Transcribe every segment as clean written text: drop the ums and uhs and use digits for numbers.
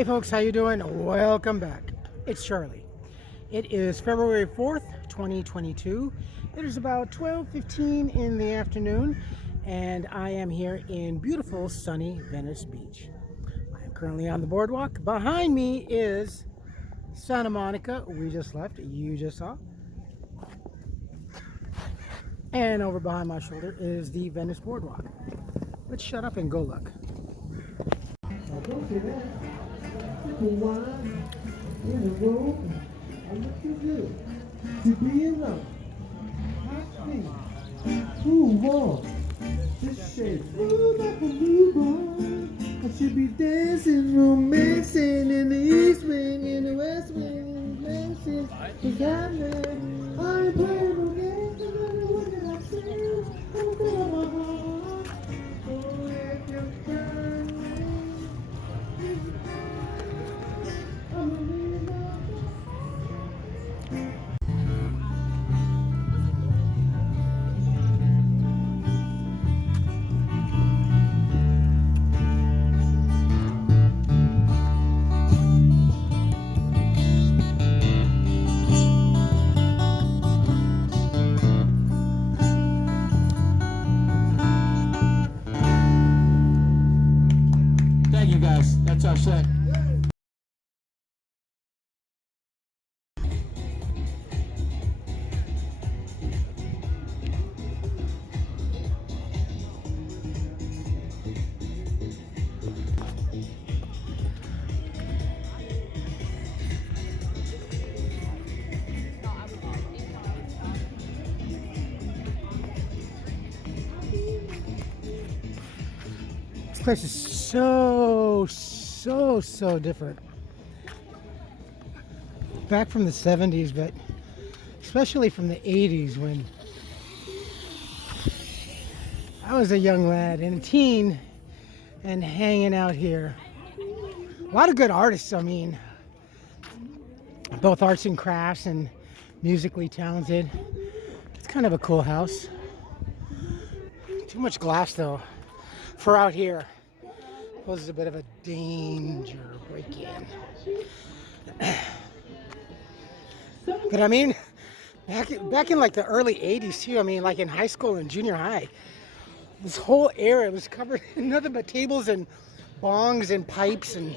Hey folks, how you doing? Welcome back. It's Charlie. It is February 4th, 2022. It is about 12:15 in the afternoon, and I am here in beautiful sunny Venice Beach. I am currently on the boardwalk. Behind me is Santa Monica. We just left. You just saw. And over behind my shoulder is the Venice boardwalk. Let's shut up and go look. Don't say that. Wine in the room. I look so good. To be in love. Hot me. Ooh, warm. Just shake. Ooh, like a newborn. I should be dancing, romancing in the east wing, in the west wing, dancing. Cause I ain't playing no games. No matter what did I say? I'm feeling my heart. Oh, if you turn me. Thank you guys. That's our set. This place is so different. Back from the 70s, but especially from the 80s when I was a young lad and a teen and hanging out here. A lot of good artists, I mean, both arts and crafts and musically talented. It's kind of a cool house. Too much glass though for out here. Poses a bit of a danger break-in. But I mean, back in like the early 80s too, I mean like in high school and junior high, this whole area was covered in nothing but tables and bongs and pipes and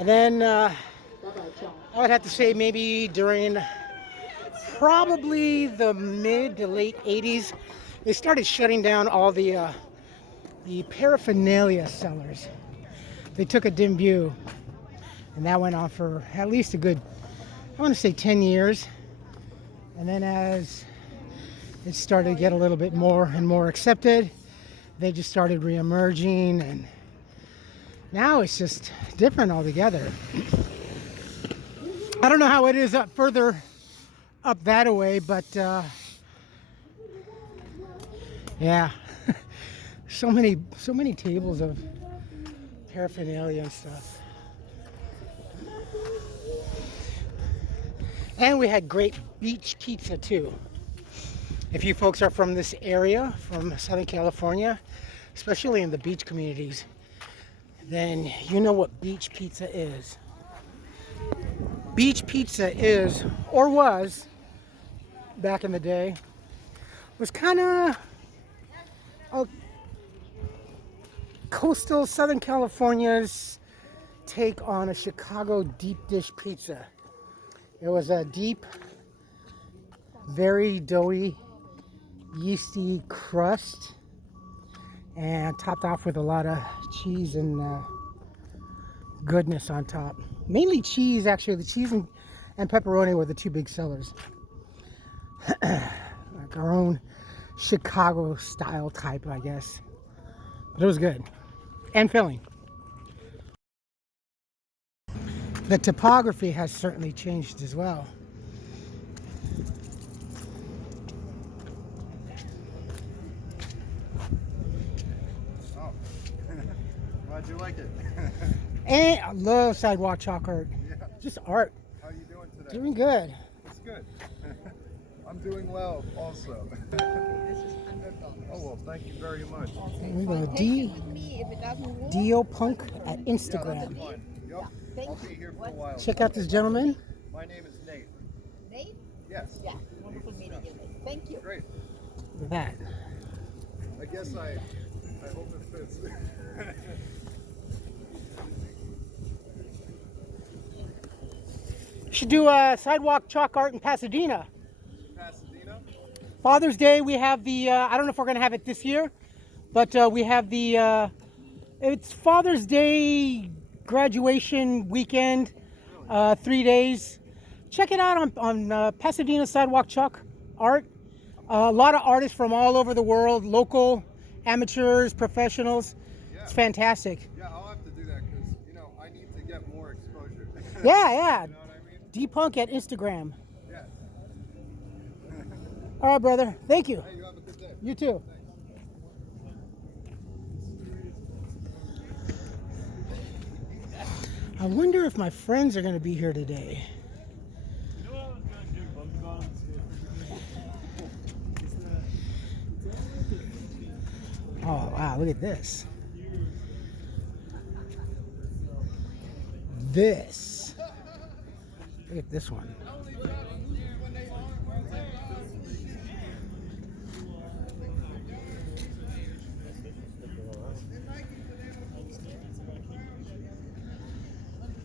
then I would have to say maybe during probably the mid to late 80s, they started shutting down all the paraphernalia sellers. They took a dim view, and that went on for at least a good, I want to say 10 years. And then as it started to get a little bit more and more accepted, they just started re-emerging, and now it's just different altogether. I don't know how it is up further up that way, but yeah. So many tables of paraphernalia and stuff. And we had great beach pizza too. If you folks are from this area, from Southern California, especially in the beach communities, then you know what beach pizza is. Beach pizza is, or was, back in the day, was kind of a coastal Southern California's take on a Chicago deep dish pizza. It was a deep, very doughy, yeasty crust, and topped off with a lot of cheese and goodness on top. Mainly cheese, actually. The cheese and pepperoni were the two big sellers. Like our own Chicago style type, I guess. But it was good. And filling. The topography has certainly changed as well. Oh, glad you like it. And I love sidewalk chalk art. Yeah. Just art. How are you doing today? Doing good. It's good. I'm doing well also. Oh, well, thank you very much. We go Dio Punk at Instagram. Fine. Yep. I'll be here for a while. Check out this gentleman. My name is Nate. Nate? Yes. Yeah, wonderful meeting you, Nate. Thank you. Great. Look at that. I guess I hope it fits. You should do sidewalk chalk art in Pasadena. Pasadena? Father's Day, we have the, I don't know if we're going to have it this year, but we have the, it's Father's Day graduation weekend, 3 days. Check it out on Pasadena sidewalk chalk art. A lot of artists from all over the world, local, amateurs, professionals. Yeah. It's fantastic. Yeah, I'll have to do that because, I need to get more exposure. Yeah, yeah. You know what I mean? D-Punk at Instagram. Yes. All right, brother. Thank you. Hey, you have a good day. You too. I wonder if my friends are going to be here today. Oh, wow, look at this. Look at this one.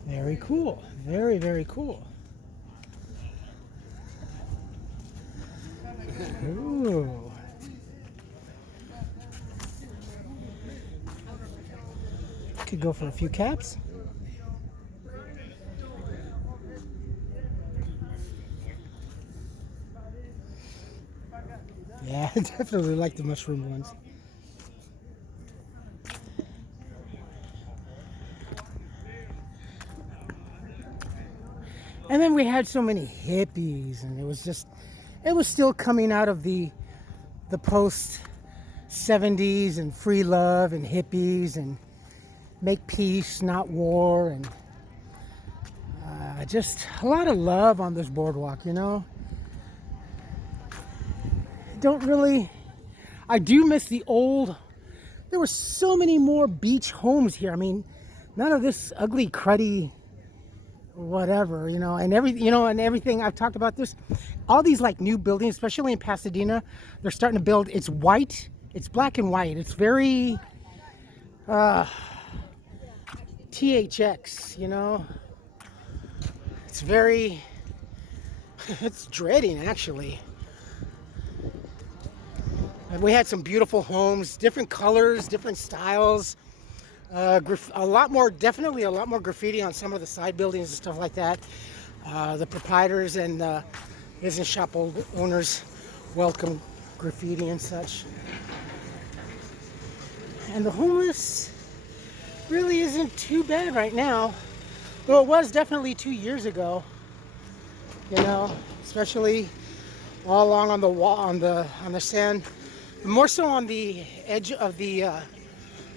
Very cool. Very, very cool. Ooh. Could go for a few caps. Yeah, I definitely like the mushroom ones. And then we had so many hippies, and it was still coming out of the post 70s and free love and hippies and make peace, not war, and just a lot of love on this boardwalk, I do miss the old, there were so many more beach homes here. I mean, none of this ugly, cruddy, whatever, and everything. I've talked about this. All these like new buildings, especially in Pasadena, they're starting to build. It's white. It's black and white. It's very THX, It's very, it's dreading actually. We had some beautiful homes, different colors, different styles. Definitely a lot more graffiti on some of the side buildings and stuff like that. The proprietors and business shop owners welcome graffiti and such. And the homeless really isn't too bad right now, though it was definitely 2 years ago. Especially all along on the wall, on the sand, more so on the edge of the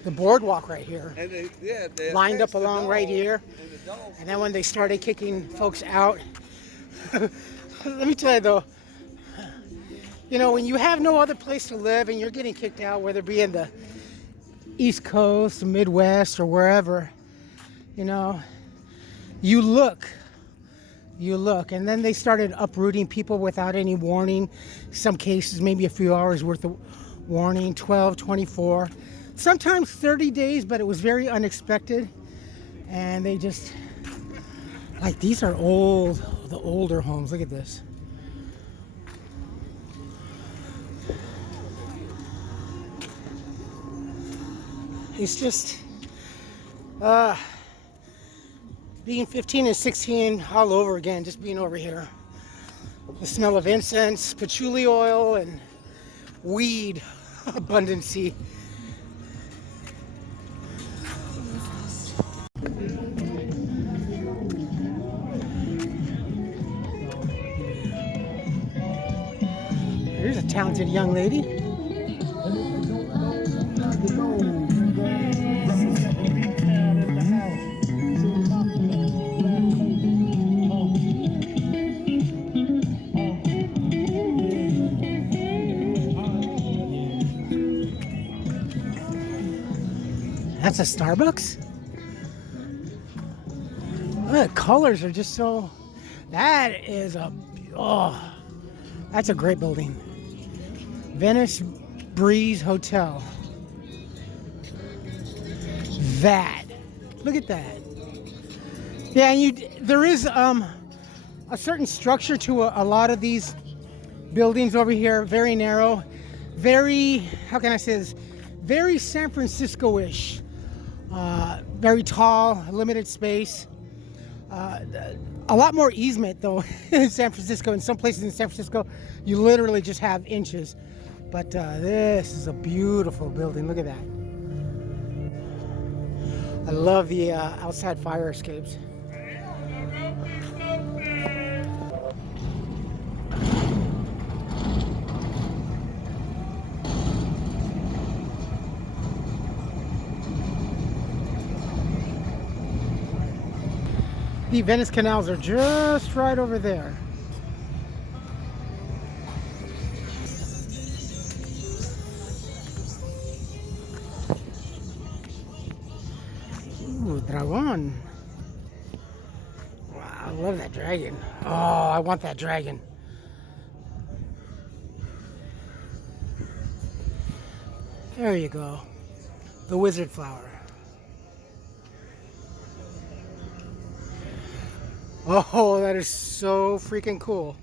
boardwalk right here, and they lined up along right here. And then when they started kicking folks out, let me tell you though, when you have no other place to live and you're getting kicked out, whether it be in the East Coast, the Midwest, or wherever, you look, and then they started uprooting people without any warning. Some cases, maybe a few hours worth of warning, 12, 24, sometimes 30 days, but it was very unexpected. And they just, like, these are the older homes. Look at this. It's just, being 15 and 16 all over again, just being over here. The smell of incense, patchouli oil, and weed abundancy. Here's a talented young lady. That's a Starbucks? The colors are just so... That is a... Oh, that's a great building. Venice Breeze Hotel. That. Look at that. Yeah, and there is a certain structure to a lot of these buildings over here. Very narrow. Very, how can I say this? Very San Francisco-ish. Very tall, limited space. A lot more easement though in San Francisco. In some places in San Francisco, you literally just have inches. But this is a beautiful building. Look at that. I love the outside fire escapes. The Venice canals are just right over there. Ooh, dragon. Wow, I love that dragon. Oh, I want that dragon. There you go. The wizard flower. Oh, that is so freaking cool.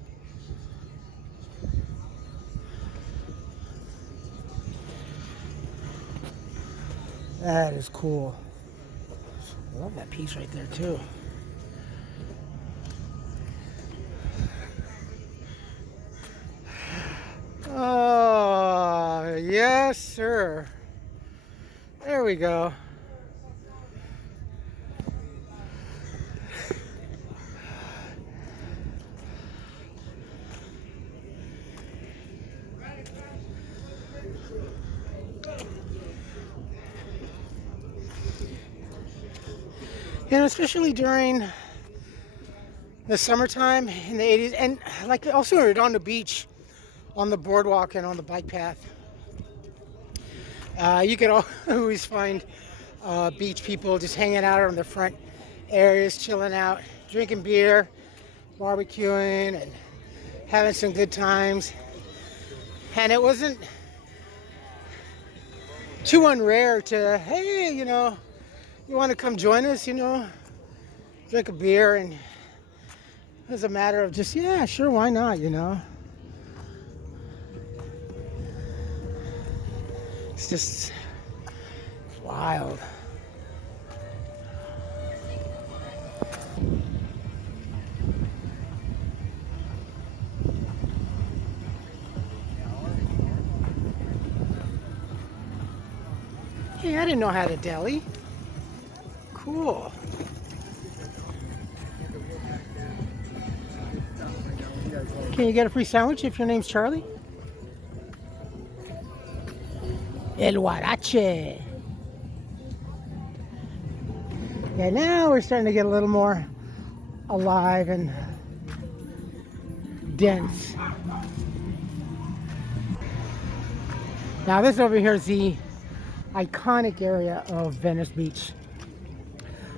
That is cool. I love that piece right there too. Oh, yes, sir. There we go. And especially during the summertime in the 80s, and like also on the beach, on the boardwalk and on the bike path, you could always find beach people just hanging out on the front areas, chilling out, drinking beer, barbecuing, and having some good times. And it wasn't too unrare to, hey, you know, you want to come join us, you know, drink a beer, and it was a matter of just, yeah, sure, why not, you know. It's just wild. Hey, I didn't know how to deli. Cool. Can you get a free sandwich if your name's Charlie? El Huarache. Yeah, now we're starting to get a little more alive and dense. Now this over here is the iconic area of Venice Beach.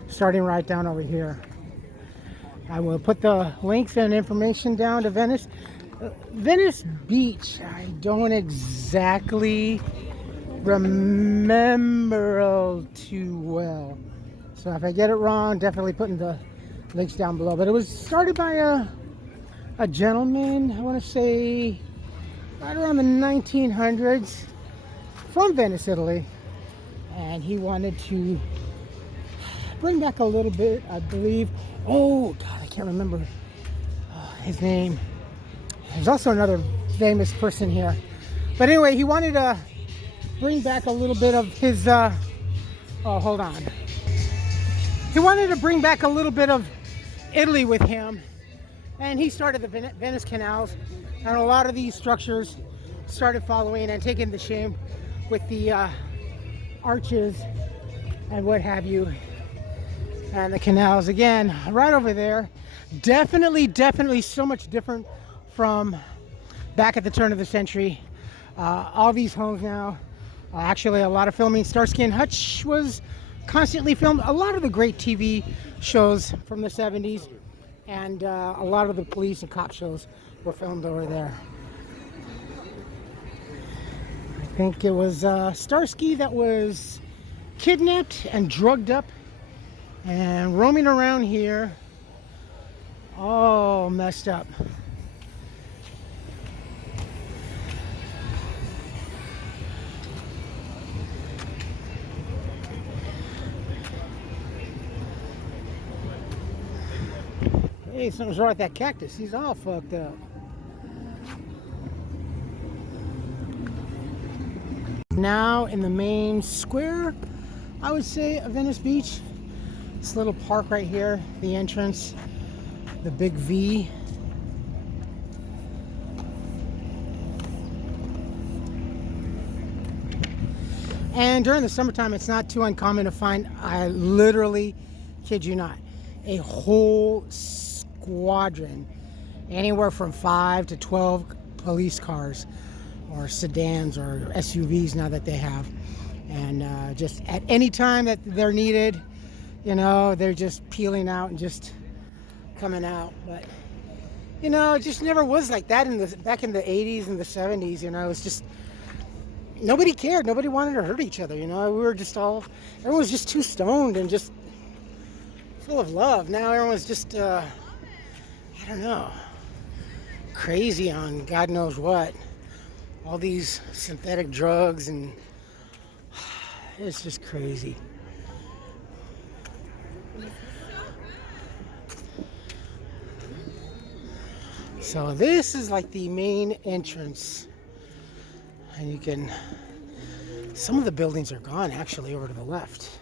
Starting right down over here. I will put the links and information down to Venice. Venice Beach, I don't exactly remember all too well. So if I get it wrong, definitely putting the links down below. But it was started by a gentleman, I want to say right around the 1900s, from Venice, Italy. And he wanted to bring back a little bit, I believe. Oh, God, I can't remember his name. There's also another famous person here. But anyway, he wanted to bring back a little bit of his, oh, hold on. He wanted to bring back a little bit of Italy with him. And he started the Venice canals. And a lot of these structures started following and taking the shame with the arches and what have you. And the canals, again, right over there. Definitely so much different from back at the turn of the century. All these homes now Actually, a lot of filming. Starsky and Hutch was constantly filmed. A lot of the great TV shows from the 70s and a lot of the police and cop shows were filmed over there. I think it was Starsky that was kidnapped and drugged up and roaming around here all messed up. Hey, something's wrong with that cactus. He's all fucked up. Now in the main square, I would say, of Venice Beach. This little park right here, the entrance, the big V. And during the summertime, it's not too uncommon to find, I literally kid you not, a whole squadron, anywhere from 5 to 12 police cars or sedans or SUVs now that they have. And just at any time that they're needed, you know, they're just peeling out and just coming out. But, you know, it just never was like that back in the 80s and the 70s, you know. It was just, nobody cared. Nobody wanted to hurt each other, you know. We were just all, everyone was just too stoned and just full of love. Now everyone's just, I don't know, crazy on God knows what. All these synthetic drugs, and it's just crazy. So this is like the main entrance, and you can, some of the buildings are gone actually over to the left.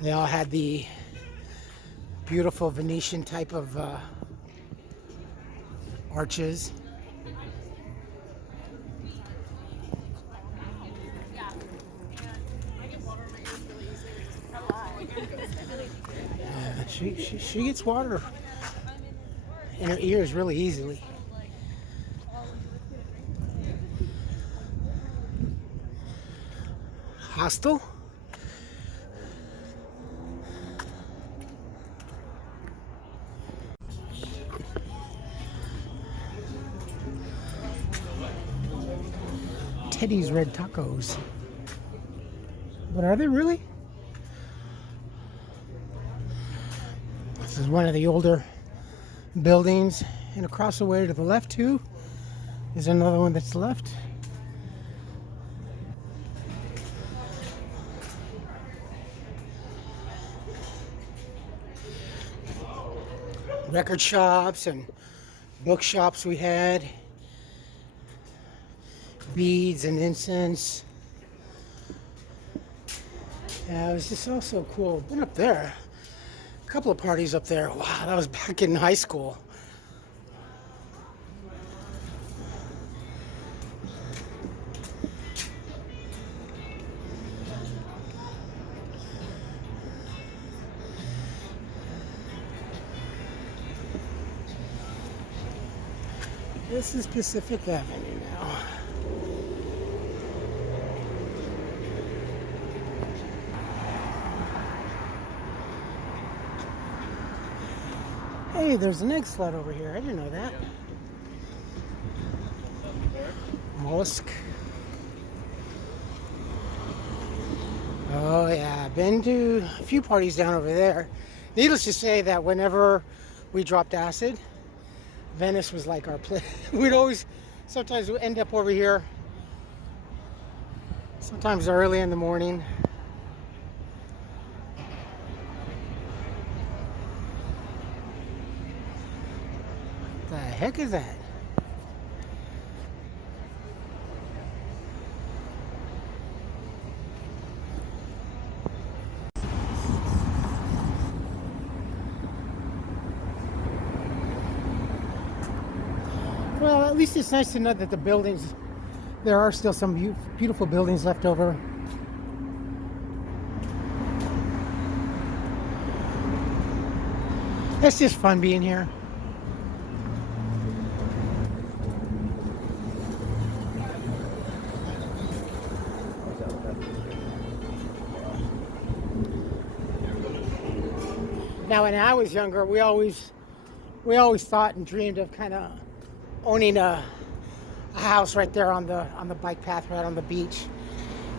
They all had the beautiful Venetian type of arches. She gets water in her ears really easily. Hostel. Teddy's Red Tacos. But are they really? This is one of the older buildings, and across the way to the left too is another one that's left. Record shops and bookshops we had. Beads and incense. Yeah, it was just all so cool. Been up there. A couple of parties up there. Wow, that was back in high school. This is Pacific Avenue now. Hey, there's an egg sled over here. I didn't know that. Mollusk. Oh yeah, been to a few parties down over there. Needless to say that whenever we dropped acid, Venice was like our place. We'd always, sometimes we'd end up over here, sometimes early in the morning. What the heck is that? Well, at least it's nice to know that the buildings, there are still some beautiful buildings left over. It's just fun being here. Now, when I was younger, we always thought and dreamed of kind of owning a house right there on the bike path, right on the beach.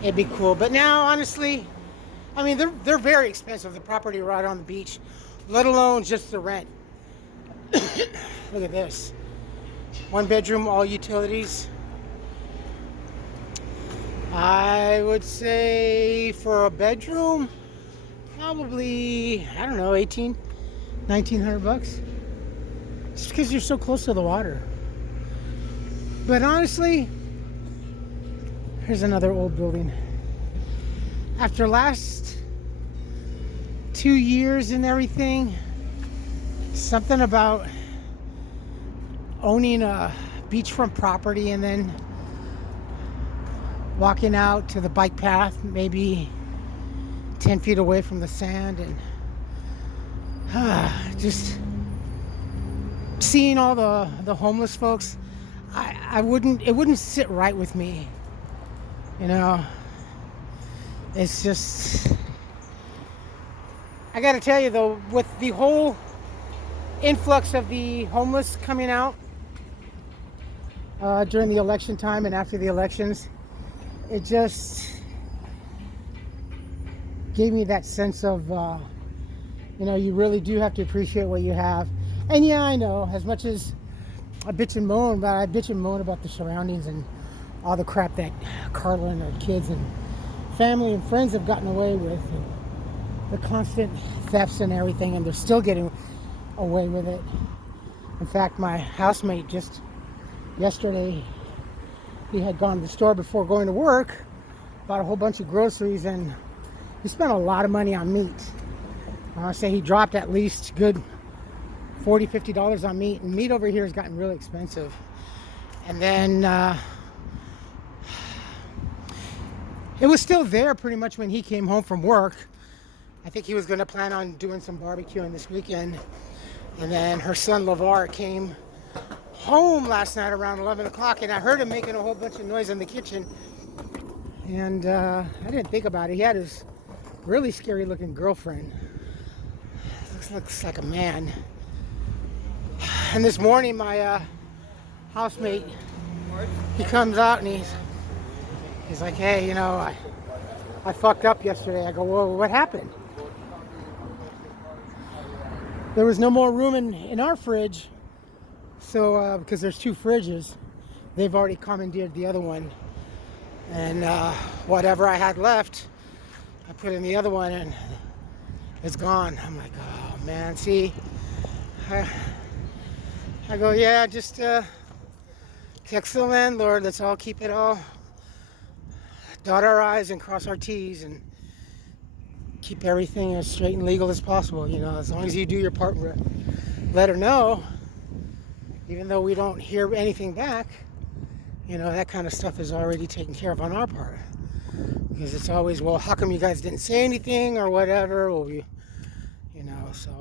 It'd be cool. But now, honestly, I mean, they're very expensive. The property right on the beach, let alone just the rent. Look at this. 1 bedroom, all utilities. I would say for a bedroom, probably, I don't know, $1,900. Just because you're so close to the water. But honestly, here's another old building. After last 2 years and everything, something about owning a beachfront property and then walking out to the bike path, maybe 10 feet away from the sand, and just seeing all the homeless folks, it wouldn't sit right with me, you know. It's just, I gotta tell you though, with the whole influx of the homeless coming out during the election time and after the elections, it just gave me that sense of, you know, you really do have to appreciate what you have. And yeah, I know, as much as I bitch and moan, but I bitch and moan about the surroundings and all the crap that Carla and her kids and family and friends have gotten away with, and the constant thefts and everything, and they're still getting away with it. In fact, my housemate just yesterday, he had gone to the store before going to work, bought a whole bunch of groceries, and he spent a lot of money on meat. I say he dropped at least good $40, $50 on meat, and meat over here has gotten really expensive. And then it was still there pretty much when he came home from work. I think he was going to plan on doing some barbecuing this weekend. And then her son LeVar came home last night around 11 o'clock, and I heard him making a whole bunch of noise in the kitchen. And I didn't think about it. He had his really scary looking girlfriend. Looks like a man. And this morning my housemate, he comes out and he's like, hey, you know, I fucked up yesterday. I go, whoa, what happened? There was no more room in our fridge, so because there's 2 fridges, they've already commandeered the other one, and whatever I had left, I put in the other one, and it's gone. I'm like, oh man, see, I go, yeah, just text the landlord. Let's all keep it all, dot our I's and cross our T's, and keep everything as straight and legal as possible. You know, as long as you do your part, let her know. Even though we don't hear anything back, you know, that kind of stuff is already taken care of on our part. Because it's always, well, how come you guys didn't say anything or whatever? Well, you know, so,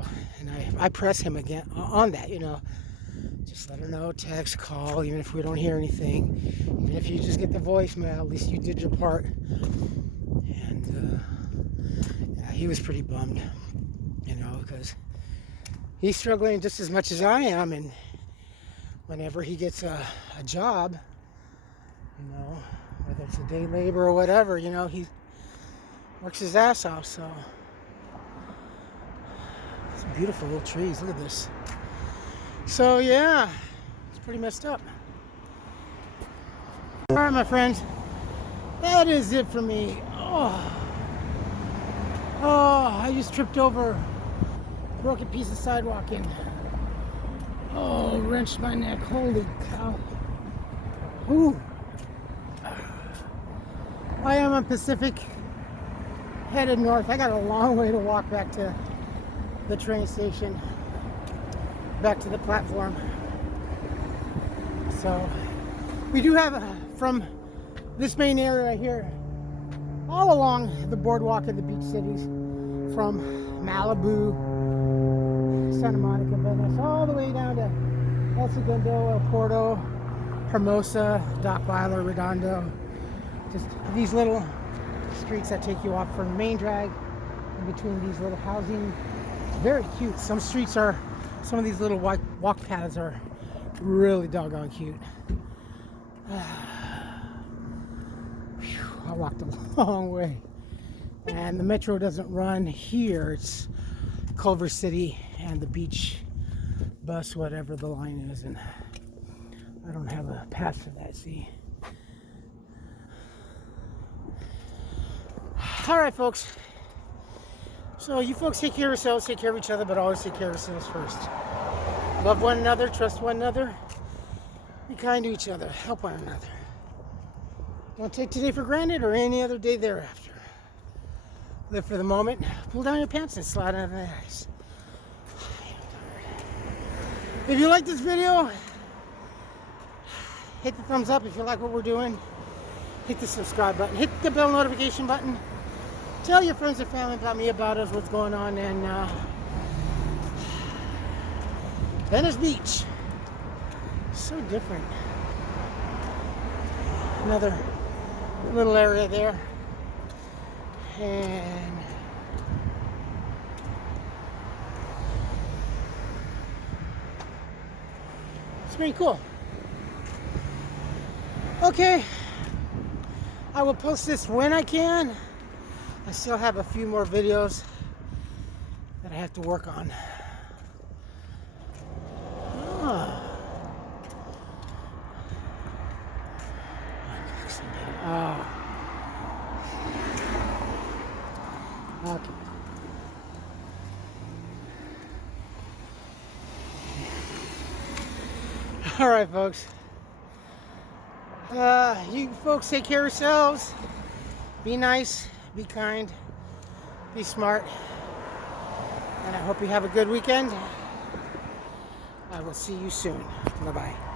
and I press him again on that, you know. Just let her know, text, call, even if we don't hear anything. Even if you just get the voicemail, at least you did your part. And yeah, he was pretty bummed, you know, because he's struggling just as much as I am. And whenever he gets a job, you know, whether it's a day labor or whatever, you know, he works his ass off. So some beautiful little trees. Look at this. So yeah, it's pretty messed up. All right, my friends, that is it for me. Oh, I just tripped over a broken piece of sidewalking. Oh, wrenched my neck. Holy cow. Ooh. I am on Pacific, headed north. I got a long way to walk back to the train station, back to the platform. So we do have from this main area here, all along the boardwalk of the beach cities, from Malibu, Santa Monica, Venice, all the way down to El Segundo, El Porto, Hermosa, Dockweiler, Redondo. Just these little streets that take you off from the main drag in between these little housing very cute. Some streets are, some of these little walk paths are really doggone cute. I walked a long way. And the metro doesn't run here. It's Culver City and the beach bus, whatever the line is. And I don't have a pass for that, see? All right, folks. So you folks take care of yourselves, take care of each other, but always take care of yourselves first. Love one another, trust one another, be kind to each other, help one another. Don't take today for granted or any other day thereafter. Live for the moment, pull down your pants and slide out of the ice. If you like this video, hit the thumbs up. If you like what we're doing, hit the subscribe button, hit the bell notification button. Tell your friends and family about me, about us, what's going on, and Venice Beach. So different. Another little area there. And it's pretty cool. Okay. I will post this when I can. I still have a few more videos that I have to work on. Okay. All right, folks. You folks take care of yourselves. Be nice. Be kind. Be smart. And I hope you have a good weekend. I will see you soon. Bye-bye.